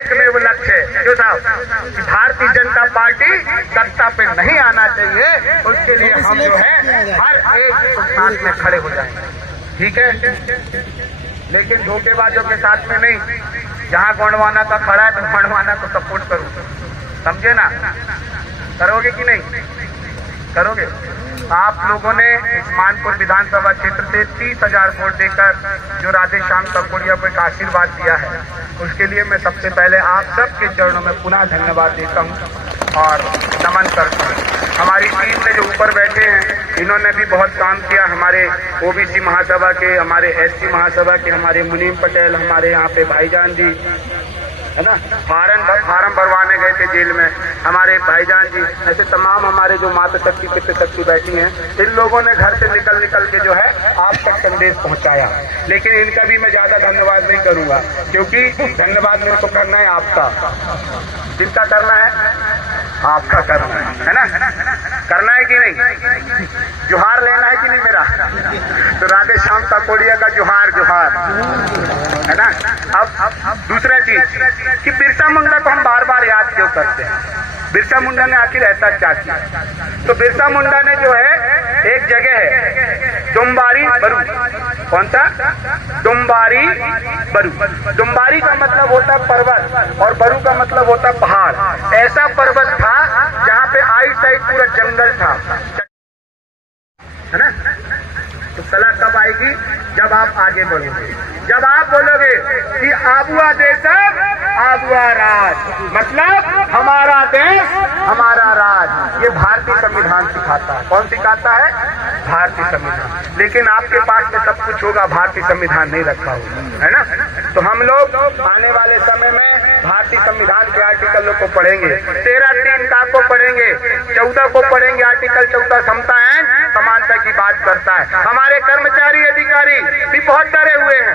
में वो लक्ष्य है क्यों साहब कि भारतीय जनता पार्टी सत्ता पे नहीं आना चाहिए, उसके लिए हम जो है हर एक साथ में खड़े हो जाएंगे, ठीक है। लेकिन धोखेबाजों के साथ में नहीं, जहाँ गोंडवाना का खड़ा है तो गोंडवाना को सपोर्ट करो, समझे ना। करोगे कि नहीं करोगे? आप लोगों ने इस मानपुर विधानसभा क्षेत्र से 30,000 वोट देकर जो राधे श्याम तकोड़िया को एक आशीर्वाद दिया है, उसके लिए मैं सबसे पहले आप सबके चरणों में पुनः धन्यवाद देता हूं और नमन करता हूं। हमारी टीम में जो ऊपर बैठे हैं, इन्होंने भी बहुत काम किया। हमारे ओबीसी महासभा के, हमारे एससी महासभा के, हमारे मुनीम पटेल, हमारे यहाँ पे भाईजान जी है ना, फार्म भरवाने गए थे जेल में, हमारे भाईजान जी, ऐसे तमाम हमारे जो माता शक्ति पितृशक्ति बैठी हैं, इन लोगों ने घर से निकल के जो है आप तक संदेश पहुंचाया। लेकिन इनका भी मैं ज्यादा धन्यवाद नहीं करूंगा, क्योंकि धन्यवाद मेरे को करना है आपका। किसका करना है? आपका करना है ना, करना है कि नहीं? जुहार लेना है कि नहीं मेरा? तो राधे श्याम तकोड़िया का जुहार जुहार है ना। अब दूसरा चीज कि बिरसा मुंडा को हम बार बार याद क्यों करते हैं? बिरसा मुंडा ने आखिर ऐसा क्या किया? तो बिरसा मुंडा ने जो है एक जगह है डुम्बारी बरू, कौन सा? डुम्बारी बरू। डुम्बारी का मतलब होता है पर्वत और बरू का मतलब होता है पहाड़। ऐसा पर्वत था जहाँ पे आई साइड पूरा जंगल था, है ना। तो सलाह कब आएगी? जब आप आगे बढ़ोगे, जब आप बोलोगे कि आबुआ देशम आबुआ राज, मतलब हमारा देश हमारा राज। ये भारतीय संविधान सिखाता है। कौन सिखाता है? भारतीय संविधान। लेकिन आपके पास में सब कुछ होगा, भारतीय संविधान नहीं रखा होगा, है ना। तो हम लोग आने वाले समय में भारतीय संविधान के आर्टिकल को पढ़ेंगे। 13(3) को पढ़ेंगे, 14 को पढ़ेंगे। आर्टिकल 14 समता एंड समानता की बात करता है। हमारे कर्मचारी अधिकारी भी बहुत डरे हुए हैं,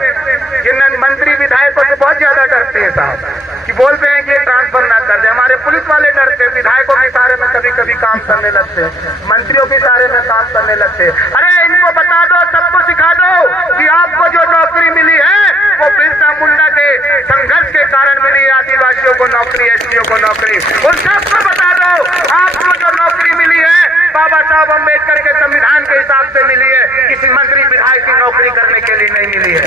ये मंत्री विधायकों से बहुत ज्यादा डरते हैं साहब, कि बोलते हैं कि ट्रांसफर ना कर दे। हमारे पुलिस वाले डरते हैं, विधायकों के इशारे में कभी कभी काम करने लगते हैं, मंत्रियों के इशारे में काम करने लगते हैं। अरे इनको बता दो, सबको सिखा दो कि आपको जो नौकरी मिली है वो बिरसा मुंडा के संघर्ष के कारण मिली है। आदिवासियों को नौकरी, एससीओ को नौकरी, उन सबको बता दो आपको जो नौकरी मिली है बाबा साहब अम्बेडकर के संविधान के हिसाब से मिली है, किसी मंत्री विधायक की नौकरी करने के लिए नहीं मिली है।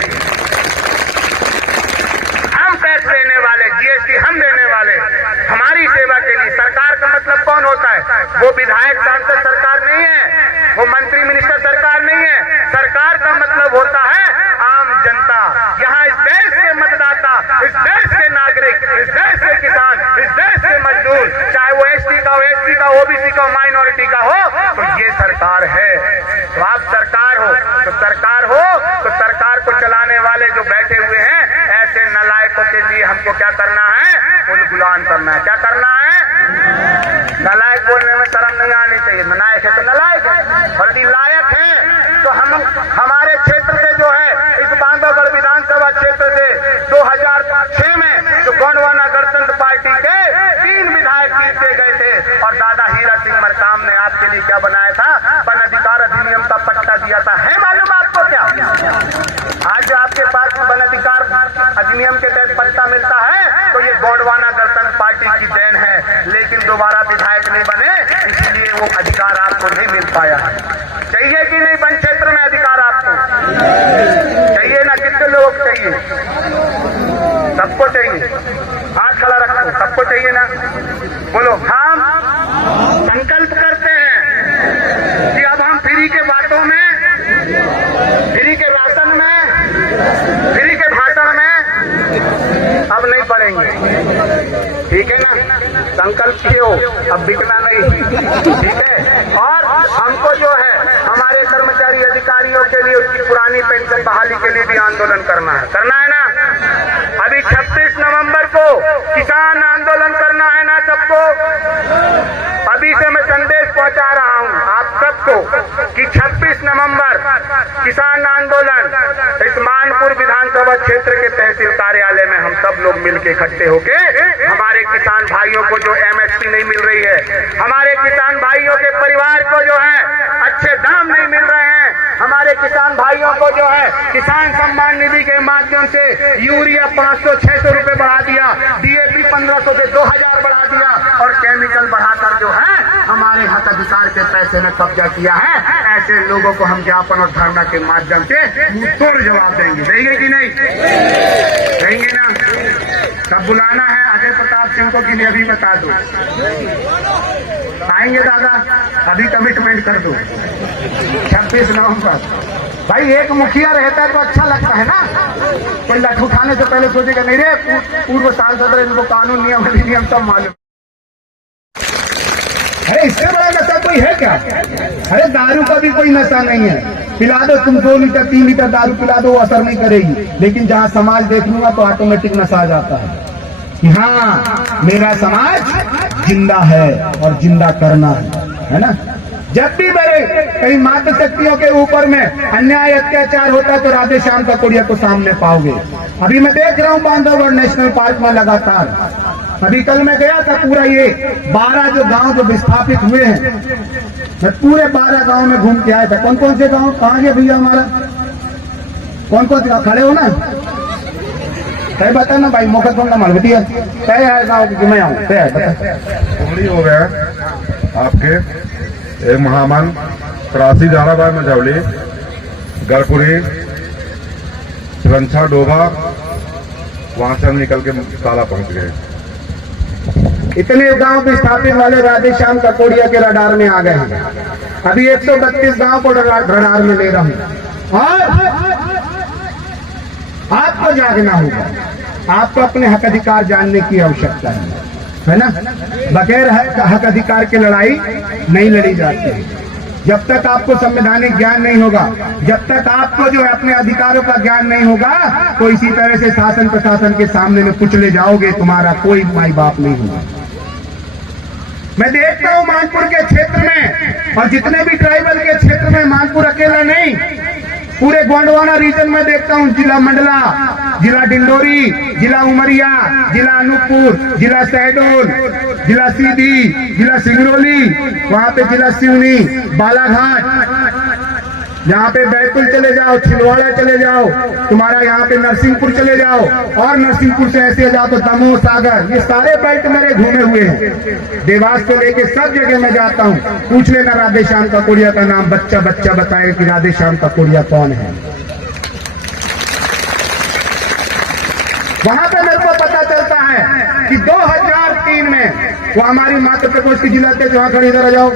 हम टैक्स देने वाले, जीएसटी हम देने वाले, हमारी सेवा के लिए। सरकार का मतलब कौन होता है? वो विधायक सांसद सरकार नहीं है, वो मंत्री मिनिस्टर सरकार नहीं है। सरकार का मतलब होता है आम जनता। यहाँ इस देश के मतदाता, इस देश के नागरिक, इस देश के किसान, इस देश के मजदूर, चाहे वो एसटी का हो, एससी का, ओबीसी का, माइनॉरिटी का हो, तो ये सरकार है। तो आप सरकार हो, तो सरकार हो तो सरकार को चलाने वाले जो बैठे हुए हैं, ऐसे नलायकों के लिए हमको क्या करना है? गुलाम करना है। क्या करना है? नलायक बोलने में शर्म नहीं आनी चाहिए। नालायक है तो नलायक है, और यदि लायक है तो हम हमारे क्षेत्र से जो है, इस बांधवगढ़ विधानसभा क्षेत्र से 2006 में जो गोंडवाना गणतंत्र पार्टी के 3 विधायक जीते गए थे, और दादा हीरा सिंह मरकाम ने आपके लिए क्या बनाया था? वन अधिकार अधिनियम का पट्टा दिया था। है मालूम आपको क्या? आज जो आपके पास वन अधिकार अधिनियम के तहत पट्टा मिलता है, तो ये गोंडवाना गणतंत्र पार्टी की देन है। लेकिन दोबारा विधायक नहीं बने, इसलिए वो अधिकार आपको नहीं मिल पाया है। चाहिए कि नहीं वन क्षेत्र में अधिकार आपको? चाहिए ना? कितने लोग चाहिए? सबको चाहिए। हाथ खड़ा रखो, सबको चाहिए ना? बोलो। हम संकल्प करते हैं कि अब हम फ्री के बातों में, फ्री के राशन में, फ्री के भाषण में अब नहीं पड़ेंगे, ठीक है ना। संकल्प किए हो, अब बिकना नहीं, ठीक है। और हमको जो है हमारे कर्मचारी अधिकारियों के लिए उसकी पुरानी पेंशन बहाली के लिए भी आंदोलन करना है ना। अभी 26 नवंबर को किसान आंदोलन करना है ना सबको। अभी से मैं संदेश पहुंचा रहा हूं आप सबको कि 26 नवंबर किसान आंदोलन इस मानपुर विधानसभा क्षेत्र के तहसील कार्यालय में हम सब लोग मिलकर इकट्ठे होके, हमारे किसान भाइयों को जो एमएसपी नहीं मिल रही है, हमारे किसान भाइयों के परिवार को जो है अच्छे दाम नहीं मिल रहे हैं, हमारे किसान भाइयों को जो है किसान सम्मान निधि के माध्यम से यूरिया 500-600 रुपए बढ़ा दिया, डीएपी 1500 से 2000 बढ़ा दिया और केमिकल बढ़ाकर जो है हमारे हक अधिकार के पैसे में कब्जा किया है। ऐसे लोगों को हम ज्ञापन और धरना के माध्यम से मुंह तोड़ जवाब देंगे कि नहीं देंगे ना। तब बुलाना है अजय प्रताप सिंह को कि नहीं, अभी बता दो आएंगे दादा, अभी कमिटमेंट कर दो 26 नवंबर। भाई एक मुखिया रहता है तो अच्छा लगता है ना, कोई लठ उठाने से पहले सोचेगा नहीं रे पूर्व सांसद इनको कानून नियम अधिनियम सब मालूम। अरे इससे बड़ा नशा कोई है क्या? अरे दारू का भी कोई नशा नहीं है, पिला दो तुम 2 लीटर 3 लीटर दारू पिला दो, वो असर नहीं करेगी। लेकिन जहाँ समाज देख लूंगा तो ऑटोमेटिक नशा आ जाता है कि हाँ मेरा समाज जिंदा है और जिंदा करना है ना। जब भी मेरे कहीं मातृ शक्तियों के ऊपर में अन्याय अत्याचार होता है तो राधे श्याम ककोड़िया को सामने पाओगे। अभी मैं देख रहा हूँ बांधवगढ़ नेशनल पार्क में लगातार, अभी कल मैं गया था, पूरा ये 12 जो गांव जो विस्थापित हुए हैं, मैं पूरे 12 गांव में घूम के आया था। कौन कौन से गांव, कहाँ गया भैया हमारा, कौन कौन से गाँव खड़े हो ना, तय बता ना भाई, मौका कौन का मालूम है तय है गाँव की, मैं आऊँ तय हो गया आपके एक महामान तरासी जाराबाई मझौली गढ़पुरी रंछा डोभा, वहां से हम निकल के ताला पहुंच गए। इतने गांव विस्थापित वाले राधे श्याम ककोड़िया के रडार में आ गए हैं। अभी 132 गांव को रडार में ले रहा हूं और आपको जागना होगा, आपको अपने हक अधिकार जानने की आवश्यकता है ना। बगैर हक अधिकार की लड़ाई नहीं लड़ी जाती है। जब तक आपको संवैधानिक ज्ञान नहीं होगा, जब तक आपको जो है अपने अधिकारों का ज्ञान नहीं होगा, तो इसी तरह से शासन प्रशासन के सामने में कुचले जाओगे, तुम्हारा कोई माई बाप नहीं होगा। मैं देखता हूँ मानपुर के क्षेत्र में और जितने भी ट्राइबल के क्षेत्र में, मानपुर अकेला नहीं, पूरे गोंडवाना रीजन में देखता हूँ, जिला मंडला, जिला डिंडोरी, जिला उमरिया, जिला अनूपपुर, जिला शहडोल, जिला सीधी, जिला सिंगरौली, वहां पे जिला सिवनी, बालाघाट, यहाँ पे बैतूल चले जाओ, छिंदवाड़ा चले जाओ, तुम्हारा यहाँ पे नरसिंहपुर चले जाओ, और नरसिंहपुर से ऐसे जाओ तो दमोह, सागर, ये सारे बेल्ट मेरे घूमे हुए हैं। देवास को लेके सब जगह मैं जाता हूँ। पूछ लेना राधे श्याम ककोड़िया का नाम, बच्चा बच्चा बताए कि राधे श्याम ककोड़िया कौन है। वहां पे मेरे को पता चलता है कि 2003 में वो हमारी मातृ प्रकोष्ठ की जिला के, वहां खड़ी, इधर आ जाओ,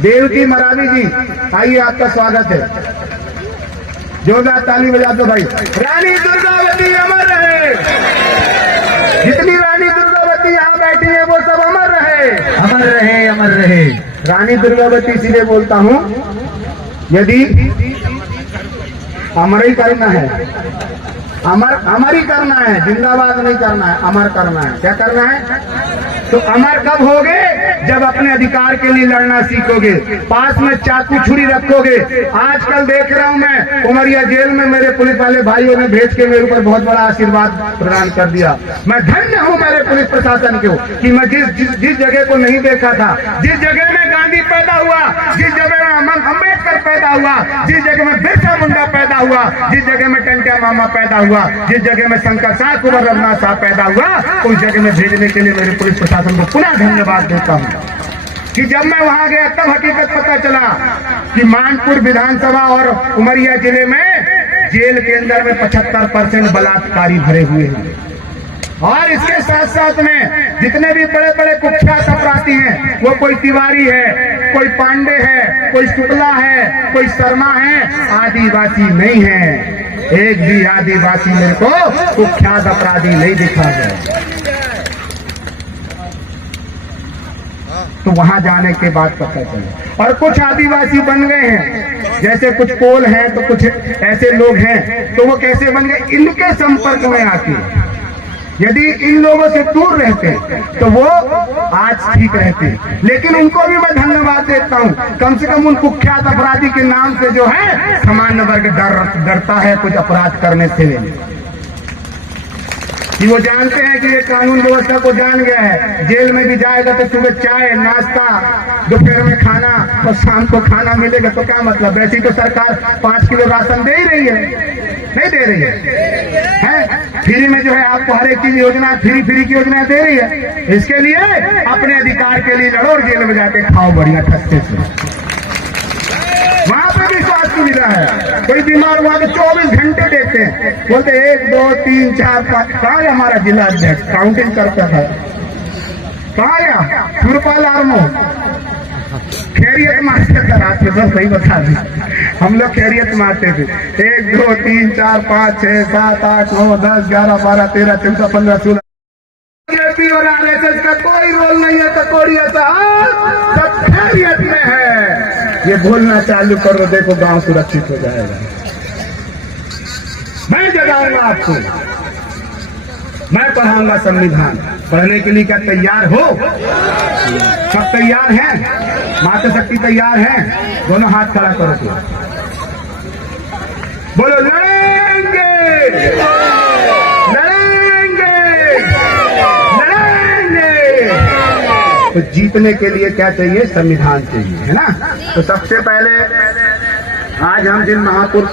देवकी मरावी जी, आइए आपका स्वागत है, जोरदार ताली बजा दो भाई। रानी दुर्गावती अमर रहे, जितनी रानी दुर्गावती यहाँ बैठी है वो सब अमर रहे, अमर रहे, अमर रहे। रानी दुर्गावती इसलिए बोलता हूँ, यदि अमर ही करना है, अमर ही करना है, जिंदाबाद नहीं करना है, अमर करना है। क्या करना है? तो अमर कब होगे? जब अपने अधिकार के लिए लड़ना सीखोगे, पास में चाकू छुरी रखोगे। आजकल देख रहा हूं मैं, उमरिया जेल में मेरे पुलिस वाले भाइयों ने भेज के मेरे ऊपर बहुत बड़ा आशीर्वाद प्रदान कर दिया। मैं धन्य हूं मेरे पुलिस प्रशासन को कि मैं जिस जगह को नहीं देखा था, जिस जगह में गांधी पैदा हुआ, जिस जगह में अम्बेडकर पैदा हुआ, जिस जगह में बिरसा मुंडा पैदा हुआ, जिस जगह में टंटिया मामा पैदा हुआ, जिस जगह में शंकर साह कुंवर रघुनाथ साहब पैदा हुआ, उस जगह में भेजने के लिए मेरे पुलिस प्रशासन को पुनः धन्यवाद देता हूं कि जब मैं वहां गया तब हकीकत पता चला कि मानपुर विधानसभा और उमरिया जिले में जेल के अंदर में 75% बलात्कारी भरे हुए हैं। और इसके साथ साथ में जितने भी बड़े बड़े कुख्यात अपराधी हैं, वो कोई तिवारी है, कोई पांडे है, कोई शुक्ला है, कोई शर्मा है, आदिवासी नहीं है। एक भी आदिवासी मेरे को कुख्यात अपराधी नहीं दिखा गया। तो वहां जाने के बाद पता चला। और कुछ आदिवासी बन गए हैं, जैसे कुछ कोल हैं, तो कुछ ऐसे लोग हैं, तो वो कैसे बन गए? इनके संपर्क में आके यदि इन लोगों से दूर रहते तो वो आज ठीक रहते। लेकिन उनको भी मैं धन्यवाद देता हूँ, कम से कम उन कुख्यात अपराधी के नाम से जो है सामान्य वर्ग डरता है कुछ अपराध करने से, कि वो जानते हैं कि ये कानून व्यवस्था को जान गया है। जेल में भी जाएगा तो सुबह चाय नाश्ता, दोपहर में खाना और शाम को खाना मिलेगा, तो क्या मतलब? वैसे ही तो सरकार 5 किलो राशन दे ही रही है। नहीं दे रही है? फ्री में जो है आपको हर एक चीज योजना फ्री की योजना दे रही है। इसके लिए अपने अधिकार के लिए लड़ो और जेल में जाके खाओ बढ़िया ठस्से से। वहां पे भी स्वास्थ्य सुविधा है। कोई बीमार हुआ तो 24 घंटे देखते हैं, बोलते 1 2 3 4 5। कहाँ है हमारा जिला अध्यक्ष काउंटिंग करता था? कहाँ गया सुरपाल आर्मो? खैरियत मारते थे रात में, सब सही बता दी। हम लोग खैरियत मारते थे। 1 2 3 4 5 6 7 8 9 10 11 12 13 14 15 16। बीजेपी और आरएसएस का कोई रोल नहीं है ककोड़िया साहब, सब खैरियत में है। ये बोलना चालू करो, देखो गांव सुरक्षित हो जाएगा। मैं जगाऊंगा आपको, मैं पढ़ाऊंगा संविधान। पढ़ने के लिए क्या तैयार हो? सब तैयार हैं? मातृशक्ति तैयार है? दोनों हाथ खड़ा करो तो बोलो लड़ेंगे लड़ेंगे लड़ेंगे। तो जीतने के लिए क्या चाहिए? संविधान चाहिए, है ना? तो सबसे पहले आज हम जिन महापुरुष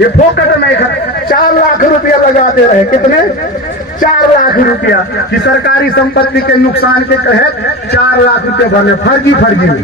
ये फोकट में 4 लाख रुपया लगाते रहे। कितने? 4 लाख रुपया कि सरकारी संपत्ति के नुकसान के तहत 4 लाख रुपया भरने फर्जी में।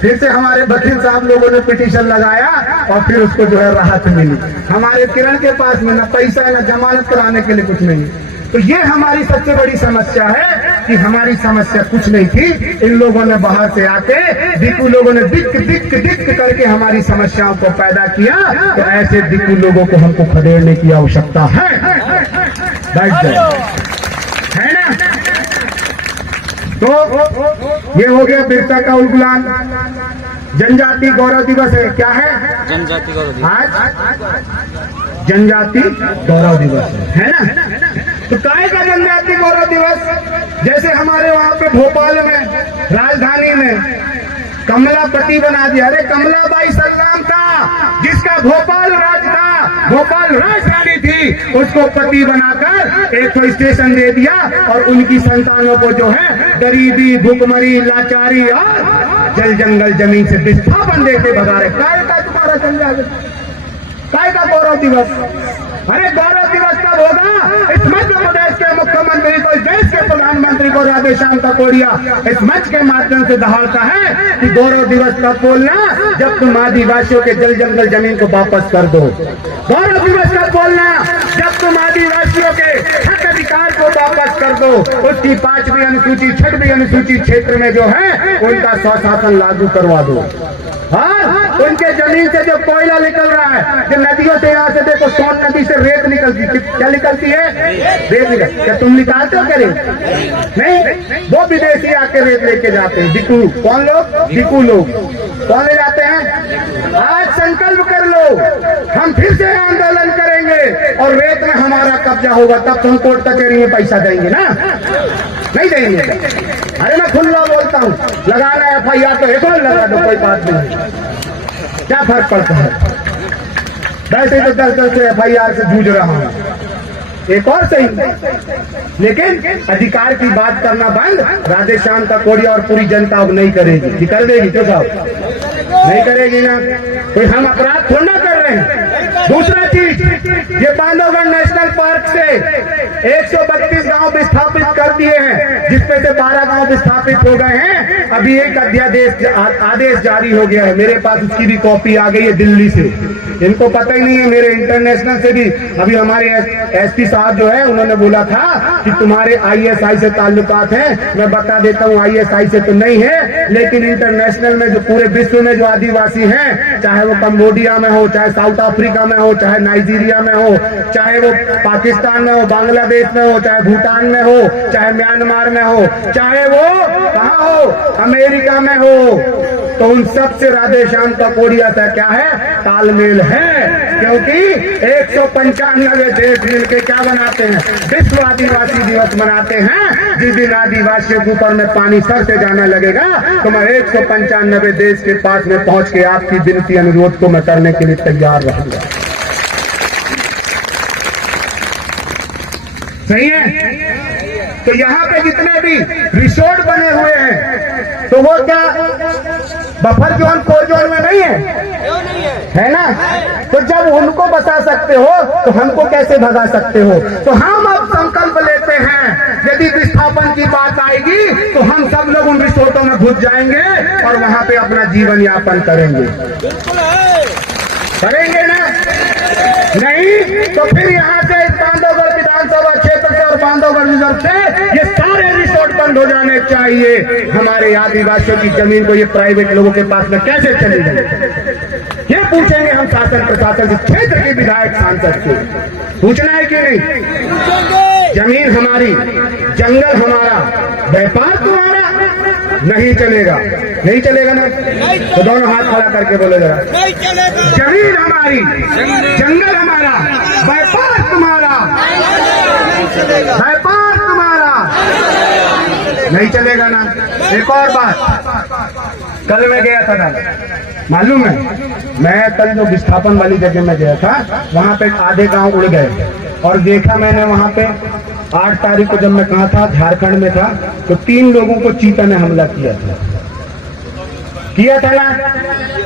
फिर से हमारे वकील साहब लोगों ने पिटीशन लगाया और फिर उसको जो है राहत मिली। हमारे किरण के पास में न पैसा है न जमानत कराने के लिए कुछ नहीं। तो ये हमारी सबसे बड़ी समस्या है कि हमारी समस्या कुछ नहीं थी, इन लोगों ने बाहर से आके दिक्कू लोगों ने दिक्क करके हमारी समस्याओं को पैदा किया। तो ऐसे दिक्कू लोगों को हमको खदेड़ने की आवश्यकता है। बैठ जाओ, है ना? तो ये हो गया बिरसा का उलगुलान। जनजाति गौरव दिवस है। क्या है? जनजाति गौरव दिवस। आज जनजाति गौरव दिवस है ना? तो काय का जनजाति गौरव दिवस? जैसे हमारे वहां पे भोपाल में राजधानी में कमलापति बना दिया। अरे कमलाबाई सल्लाम था जिसका भोपाल राज था, भोपाल राजधानी थी, उसको पति बनाकर एक तो स्टेशन दे दिया और उनकी संतानों को जो है गरीबी, भूखमरी, लाचारी और जल जंगल जमीन से विस्थापन देके भगा रहे। काय का तुम्हारा जनजाति, काय का गौरव दिवस? अरे गौरव दिवस कब होगा? इस मध्य प्रदेश के मुख्यमंत्री को, इस देश के प्रधानमंत्री को राधेश्याम ककोड़िया इस मंच के माध्यम से दहाड़ता है कि गौरव दिवस कब बोलना? जब तुम आदिवासियों के जल जंगल जमीन को वापस कर दो। गौरव दिवस कब बोलना? जब तुम आदिवासियों के हक अधिकार को वापस कर दो। उसकी 5वीं अनुसूची 6वीं अनुसूची क्षेत्र में जो है उनका स्वशासन लागू करवा दो। हाँ, उनके जमीन से जो कोयला निकल रहा है, जो नदियों से, यहाँ से देखो सोन नदी से रेत निकलती, क्या निकलती है? रेत निकल। क्या तुम निकालते हो? क्या रेत नहीं, वो विदेशी आके रेत लेके जाते हैं। दिक्कू कौन लोग? दिक्कू लोग कौन ले जाते हैं? आज संकल्प कर लो, हम फिर से आंदोलन करेंगे और रेत में हमारा कब्जा होगा। तब तुम कोर्ट कचहरी में पैसा देंगे ना? नहीं देंगे। अरे मैं खुला बोलता हूँ, लगाना FIR तो एक और लगा दो, कोई बात नहीं, क्या फर्क पड़ता है? वैसे तो 10 से FIR से जूझ रहा हूँ, एक और सही। लेकिन अधिकार की बात करना बंद राधेश्याम ककोड़िया और पूरी जनता अब नहीं करेगी। कर देगी क्यों साहब? नहीं करेगी ना। कोई हम अपराध थोड़ा ना कर रहे हैं। दूसरा चीज, ये बांधवगढ़ नेशनल पार्क से 132 गांव विस्थापित कर दिए हैं, जिसमें से 12 गांव विस्थापित हो गए हैं। अभी एक आदेश जारी हो गया है, मेरे पास उसकी भी कॉपी आ गई है दिल्ली से। इनको पता ही नहीं है, मेरे इंटरनेशनल से भी अभी हमारे SP साहब जो है उन्होंने बोला था कि तुम्हारे ISI से ताल्लुकात हैं। मैं बता देता हूँ ISI से तो नहीं है, लेकिन इंटरनेशनल में जो पूरे विश्व में जो आदिवासी हैं, चाहे वो कंबोडिया में हो, चाहे साउथ अफ्रीका में हो, चाहे नाइजीरिया में हो, चाहे वो पाकिस्तान में हो, बांग्लादेश में हो, चाहे भूटान में हो, चाहे म्यांमार में हो, चाहे वो कहाँ हो, अमेरिका में हो, तो उन सब से राधेश्याम ककोड़िया से क्या है? तालमेल है। क्योंकि 195 देश मिलकर क्या बनाते हैं? विश्व आदिवासी दिवस मनाते हैं। जिस दिन आदिवासियों के ऊपर में पानी सर से जाने लगेगा तो मैं 195 देश के पास में पहुंच के आपकी विनती अनुरोध को मैं करने के लिए तैयार रहूंगा। सही है? तो यहाँ पे जितने भी रिसोर्ट बने हुए हैं तो वो क्या बफर जोन कोर जोन में नहीं है ना? तो जब उनको बचा सकते हो तो हमको कैसे भगा सकते हो? तो हम अब संकल्प लेते हैं, यदि विस्थापन की बात आएगी तो हम सब लोग उन रिसोर्टों में घुस जाएंगे और वहां पे अपना जीवन यापन करेंगे। करेंगे ना? नहीं तो फिर यहाँ से इस बांधवगढ़ विधानसभा क्षेत्र से और बांधवगढ़ रिजर्व से ये सारे रिसोर्ट बंद हो जाने चाहिए। हमारे आदिवासियों की जमीन को ये प्राइवेट लोगों के पास में कैसे चली जाए, ये पूछेंगे हम शासन प्रशासन से, क्षेत्र के विधायक सांसद से पूछना है कि नहीं? जमीन हमारी, जंगल हमारा, व्यापार तुम्हारा, नहीं चलेगा। नहीं चलेगा ना? तो दोनों हाथ खड़ा करके बोले जरा, जमीन हमारी, जंगल हमारा, व्यापार तुम्हारा, व्यापार तुम्हारा, नहीं चलेगा ना? एक और बात, कल मैं गया था ना, मालूम है, मैं कल जो विस्थापन वाली जगह में गया था, वहां पे आधे गांव उड़ गए और देखा मैंने वहां पे 8 तारीख को जब मैं कहा था, झारखंड में था, तो 3 लोगों को चीता ने हमला किया था ना।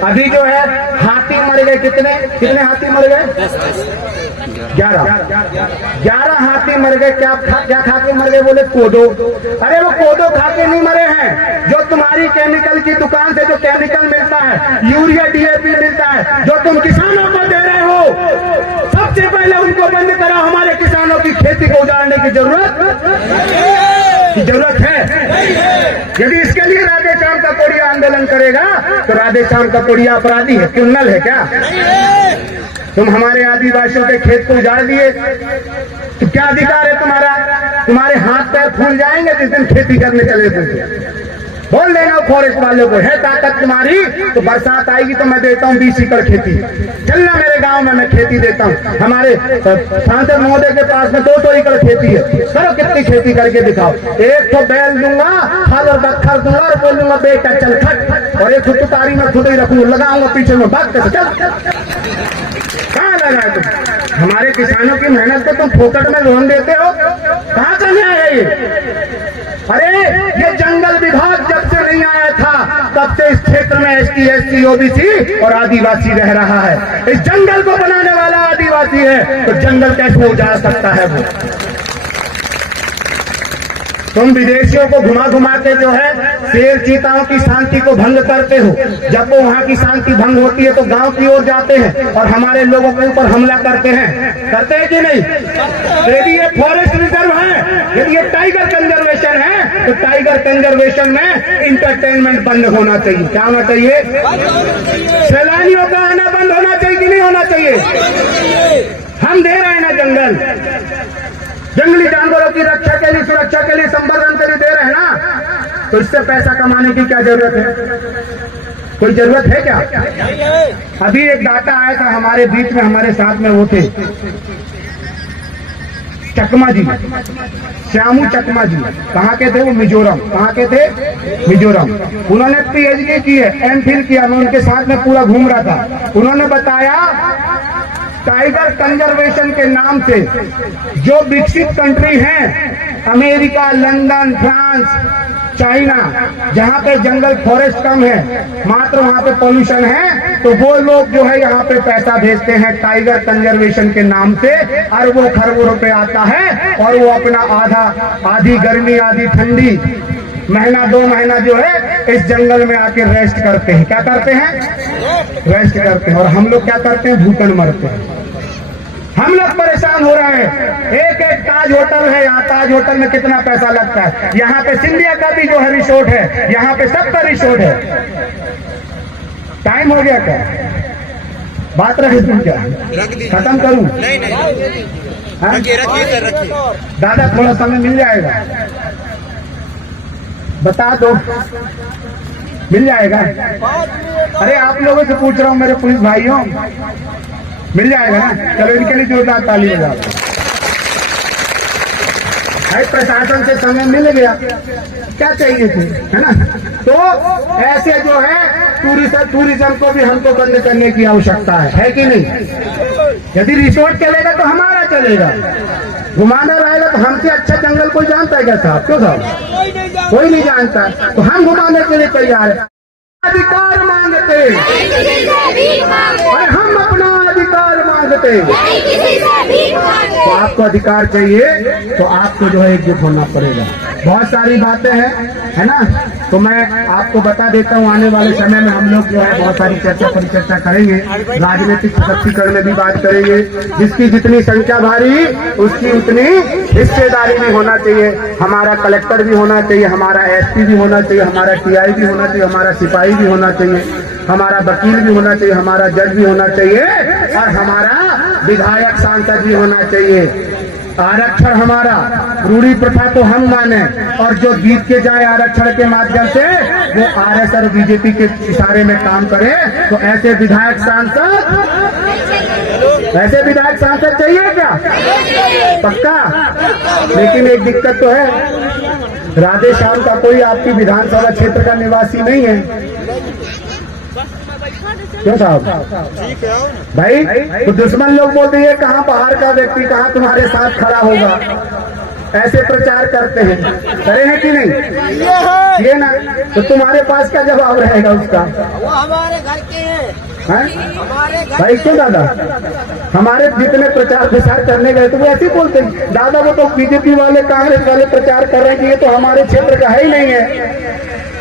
अभी जो है हाथी मर गए, कितने हाथी मर गए? 11 हाथी मर गए। क्या खा के मर गए? बोले कोदो। अरे वो कोदो खा के नहीं मरे हैं, जो तुम्हारी केमिकल की दुकान से जो केमिकल मिलता है, यूरिया डीएपी मिलता है, जो तुम किसानों को दे रहे हो, सबसे पहले उनको बंद कराओ। हमारे किसानों की खेती को उजाड़ने की जरूरत है। यदि इसके लिए राधे श्याम का कोड़िया आंदोलन करेगा तो राधे श्याम का कोड़िया अपराधी है, क्रिमिनल है क्या? तुम हमारे आदिवासियों के खेत को उजाड़ दिए तो क्या अधिकार है तुम्हारा? तुम्हारे हाथ पैर फूल जाएंगे जिस दिन खेती करने चले थे। बोल देना फॉरेस्ट वालों को, है ताकत तुम्हारी तो बरसात आएगी तो मैं देता हूँ 20 एकड़ खेती, चलना मेरे गांव में, मैं खेती देता हूँ। हमारे सांसद महोदय के पास में 200 एकड़ खेती है, करो कितनी खेती करके दिखाओ। एक तो बैल दूंगा, हल और बखर दूंगा और बोल दूंगा बेटा चल खट, और एक तुतारी में खुद ही रखूंगा, लगाऊंगा पीछे में, बात कर चल। कहाँ लगा है तुम? हमारे किसानों की मेहनत को तुम फोकट में लोन देते हो, कहाँ का न्याय है ये? अरे ये जंगल विभाग जब से नहीं आया था तब से इस क्षेत्र में एसटी, एससी, ओबीसी और आदिवासी रह रहा है। इस जंगल को बनाने वाला आदिवासी है, तो जंगल कैसे उजाड़ सकता है वो? तुम विदेशियों को घुमा घुमा के जो है शेर चीताओं की शांति को भंग करते हो। जब वो वहाँ की शांति भंग होती है तो गांव की ओर जाते हैं और हमारे लोगों के ऊपर हमला करते हैं कि नहीं? यदि ये फॉरेस्ट रिजर्व है, यदि ये टाइगर कंजर्वेशन है, तो टाइगर कंजर्वेशन में इंटरटेनमेंट बंद होना चाहिए। क्या होना चाहिए? सैलानियों का आना बंद होना चाहिए कि नहीं होना चाहिए? हम दे रहे हैं ना जंगल, जंगली जानवरों की रक्षा के लिए, सुरक्षा के लिए, संवर्धन के लिए दे रहे हैं ना, तो इससे पैसा कमाने की क्या जरूरत है? कोई जरूरत है क्या? अभी एक डाटा आया था हमारे बीच में, हमारे साथ में वो थे चकमा जी, श्यामू चकमा जी। कहाँ के थे वो? मिजोरम। कहाँ के थे? मिजोरम। उन्होंने पीएचडी की है, एमफिल किया, मैं उनके साथ में पूरा घूम रहा था। उन्होंने बताया टाइगर कंजर्वेशन के नाम से जो विकसित कंट्री हैं, अमेरिका, लंदन, फ्रांस, चाइना, जहाँ पे जंगल फॉरेस्ट कम है, मात्र वहाँ पे पोल्यूशन है, तो वो लोग जो है यहाँ पे पैसा भेजते हैं टाइगर कंजर्वेशन के नाम से, अरबों खरबों रुपए आता है, और वो अपना आधी गर्मी, आधी ठंडी, महीना 2 महीना जो है इस जंगल में आके रेस्ट करते हैं। क्या करते हैं? रेस्ट करते हैं। और हम लोग क्या करते हैं? भूखन मरते हैं। हम लोग परेशान हो रहे हैं। एक ताज होटल है यहाँ, ताज होटल में कितना पैसा लगता है। यहाँ पे सिंधिया का भी जो है रिसोर्ट है, यहाँ पे सबका रिसोर्ट है। टाइम हो गया क्या? बात रखी तुम क्या? खत्म करूं? दादा थोड़ा समय मिल जाएगा, बता दो, मिल जाएगा? अरे आप लोगों से पूछ रहा हूँ मेरे पुलिस भाइयों, मिल जाएगा ना? चलो इनके लिए जोरदार ताली बजा। भाई प्रशासन से समय मिल गया, क्या चाहिए थे, है ना? तो ऐसे जो है टूरिज्म को भी हमको बंद करने की आवश्यकता है कि नहीं? यदि रिसोर्ट चलेगा तो हमारा चलेगा, घुमाना रहेगा तो हमसे अच्छा जंगल कोई जानता है क्या साहब? क्यों साहब? कोई नहीं जानता, तो हम घुमाने के लिए तैयार है। अधिकार मांगते, और हम अपना अधिकार मांगते। तो आपको अधिकार चाहिए तो आपको जो है एकजुट होना पड़ेगा। बहुत सारी बातें हैं, है ना। तो मैं आपको बता देता हूँ, आने वाले समय में हम लोग जो है बहुत सारी चर्चा परिचर्चा करेंगे, राजनीतिक सशक्तिकरण में भी बात करेंगे। जिसकी जितनी संख्या भारी उसकी उतनी हिस्सेदारी भी होना चाहिए। हमारा कलेक्टर भी होना चाहिए, हमारा एसपी भी होना चाहिए, हमारा टीआई भी होना चाहिए, हमारा सिपाही भी होना चाहिए, हमारा वकील भी होना चाहिए, हमारा जज भी होना चाहिए, और हमारा विधायक सांसद भी होना चाहिए। आरक्षण हमारा, रूढ़ी प्रथा तो हम माने, और जो जीत के जाए आरक्षण के माध्यम से वो आरएस और बीजेपी के इशारे में काम करे, तो ऐसे विधायक सांसद चाहिए क्या? पक्का। लेकिन एक दिक्कत तो है, राधे श्याम का कोई आपकी विधानसभा क्षेत्र का निवासी नहीं है। क्यों साहब? भाई तो दुश्मन लोग बोलते हैं कहाँ बाहर का व्यक्ति कहाँ तुम्हारे साथ खड़ा होगा, ऐसे प्रचार करते हैं। करे हैं कि नहीं? ये ना, तो तुम्हारे पास क्या जवाब रहेगा उसका? वो हमारे घर के हैं। हमारे घर भाई क्यों दादा? हमारे जितने प्रचार प्रसार करने गए तो वो ऐसे बोलते हैं, दादा वो तो बीजेपी वाले कांग्रेस वाले प्रचार कर रहे हैं कि ये तो हमारे क्षेत्र का है ही नहीं है।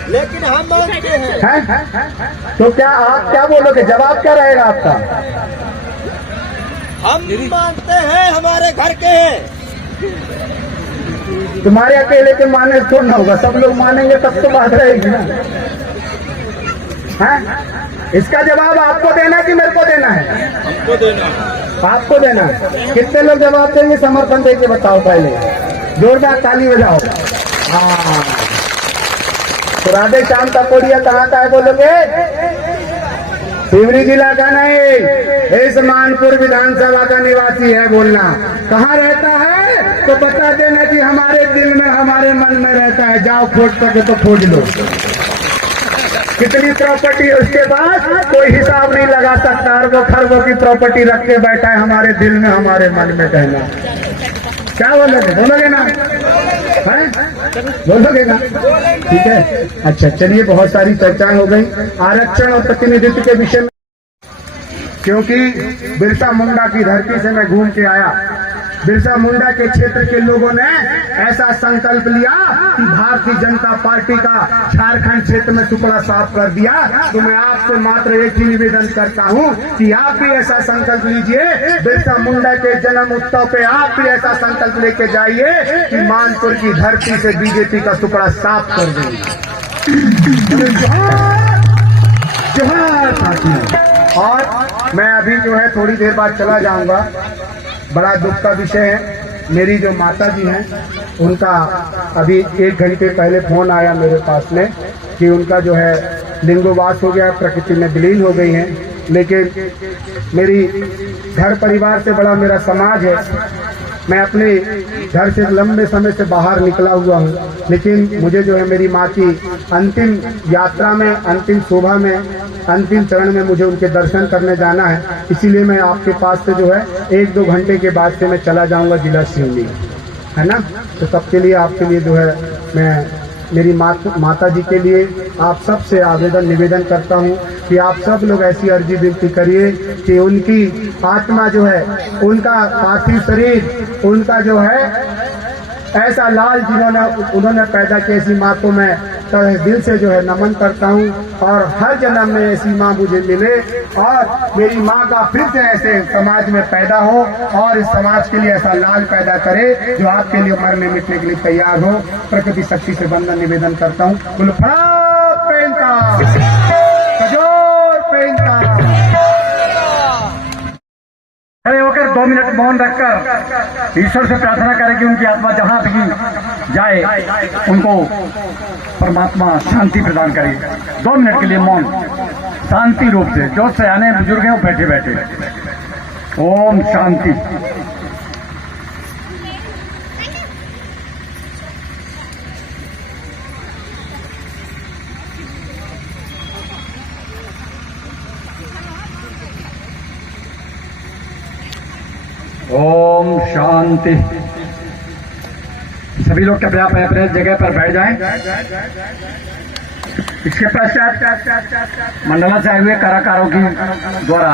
लेकिन हम मानते हैं। तो क्या आप क्या बोलोगे? जवाब क्या रहेगा आपका? हम मानते हैं, हमारे घर के हैं। तुम्हारे अकेले के माने थोड़ा ना होगा, सब लोग मानेंगे तब तो बात रहेगी ना। है? इसका जवाब आपको देना कि मेरे को देना है? हमको देना। आपको देना। कितने लोग जवाब देंगे? समर्थन देके बताओ पहले, जोरदार ताली बजाओ। हाँ, तो राधे श्याम का कोडिया कहाँ का है बोलोगे? शिवरी जिला का नहीं, इस मानपुर विधानसभा का निवासी है बोलना। कहाँ रहता है तो बता देना कि हमारे दिल में हमारे मन में रहता है। जाओ खोज सके तो खोज लो। कितनी प्रॉपर्टी है उसके पास कोई हिसाब नहीं लगा सकता, अरबों खरबों की प्रॉपर्टी रख के बैठा है हमारे दिल में हमारे मन में। कहना क्या बोलोगे? बोलोगे ना? बोलोगे ना? ठीक है। अच्छा चलिए, बहुत सारी चर्चाएं हो गई आरक्षण और प्रतिनिधित्व के विषय में। क्योंकि बिरसा मुंडा की धरती से मैं घूम के आया, बिरसा मुंडा के क्षेत्र के लोगों ने ऐसा संकल्प लिया कि भारतीय जनता पार्टी का झारखंड क्षेत्र में टुकड़ा साफ कर दिया। तो मैं आपसे मात्र एक ही निवेदन करता हूं कि आप भी ऐसा संकल्प लीजिए, बिरसा मुंडा के जन्म उत्सव पे आप भी ऐसा संकल्प लेके जाइए कि मानपुर की धरती से बीजेपी का टुकड़ा साफ कर देंगे। जोहार साथियों। और मैं अभी जो है थोड़ी देर बाद चला जाऊंगा। बड़ा दुख का विषय है, मेरी जो माता जी हैं उनका अभी 1 घंटे पहले फोन आया मेरे पास में कि उनका जो है लिंगोवास हो गया, प्रकृति में विलीन हो गई हैं। लेकिन मेरी घर परिवार से बड़ा मेरा समाज है। मैं अपने घर से लंबे समय से बाहर निकला हुआ हूँ, लेकिन मुझे जो है मेरी माँ की अंतिम यात्रा में, अंतिम शोभा में, अंतिम चरण में मुझे उनके दर्शन करने जाना है। इसीलिए मैं आपके पास से जो है 1-2 घंटे के बाद से मैं चला जाऊंगा जिला सिवनी, है ना। तो सबके लिए, आपके लिए जो है मैं मेरी माता जी के लिए आप सबसे आवेदन निवेदन करता हूँ कि आप सब लोग ऐसी अर्जी विनती करिए कि उनकी आत्मा जो है, उनका पार्थिव शरीर, उनका जो है ऐसा लाल उन्होंने पैदा किया, ऐसी माँ को मैं दिल से जो है नमन करता हूँ। और हर जन्म में ऐसी माँ मुझे मिले और मेरी माँ का फिर से ऐसे समाज में पैदा हो और इस समाज के लिए ऐसा लाल पैदा करे जो आपके लिए मरने मिटने के लिए तैयार हो। प्रकृति शक्ति से बंधन निवेदन करता हूँ। बोलो खड़े होकर 2 मिनट मौन रखकर ईश्वर से प्रार्थना करें कि उनकी आत्मा जहां भी जाए उनको परमात्मा शांति प्रदान करे। 2 मिनट के लिए मौन, शांति रूप से। जो सयाने बुजुर्ग हैं वो बैठे बैठे ओम शांति। ओम शांति। सभी लोग कृपया अपने अपने जगह पर बैठ जाएं। इसके पश्चात मंडला से आए हुए कलाकारों की द्वारा